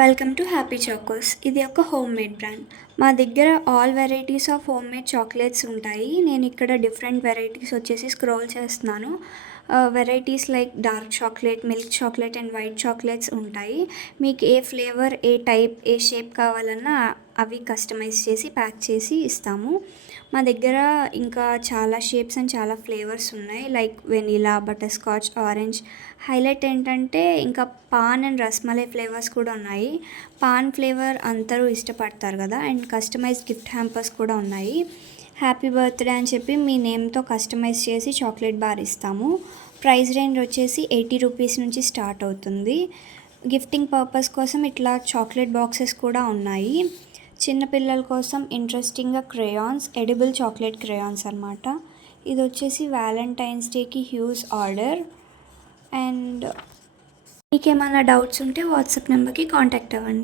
Welcome to happy Chocos. ఇది ఒక home made brand. మా దగ్గర all varieties of home made chocolates ఉంటాయి. నేను ఇక్కడ డిఫరెంట్ వెరైటీస్ వచ్చేసి స్క్రోల్ చేస్తున్నాను. Varieties like dark chocolate, milk chocolate and white chocolates ఉంటాయి. మీకు ఏ ఫ్లేవర్, ఏ టైప్, ఏ షేప్ కావాలన్నా అవి కస్టమైజ్ చేసి ప్యాక్ చేసి ఇస్తాము. మా దగ్గర ఇంకా చాలా షేప్స్ అండ్ చాలా ఫ్లేవర్స్ ఉన్నాయి, like vanilla, butter scotch, orange. Highlight ఏంటంటే ఇంకా పాన్ అండ్ రస్మలై ఫ్లేవర్స్ కూడా ఉన్నాయి. పాన్ ఫ్లేవర్ అందరూ ఇష్టపడతారు కదా. అండ్ కస్టమైజ్ గిఫ్ట్ హ్యాంపర్స్ కూడా ఉన్నాయి. హ్యాపీ బర్త్డే అని చెప్పి మీ నేమ్తో కస్టమైజ్ చేసి చాక్లెట్ బార్ ఇస్తాము. ప్రైస్ రేంజ్ వచ్చేసి 80 రూపీస్ నుంచి స్టార్ట్ అవుతుంది. గిఫ్టింగ్ పర్పస్ కోసం ఇట్లా చాక్లెట్ బాక్సెస్ కూడా ఉన్నాయి. చిన్నపిల్లల కోసం ఇంట్రెస్టింగ్గా క్రేయాన్స్, ఎడిబుల్ చాక్లెట్ క్రేయాన్స్ అనమాట. ఇది వచ్చేసి వ్యాలంటైన్స్ డేకి హ్యూజ్ ఆర్డర్. అండ్ మీకు ఏమైనా డౌట్స్ ఉంటే వాట్సాప్ నెంబర్కి కాంటాక్ట్ అవ్వండి.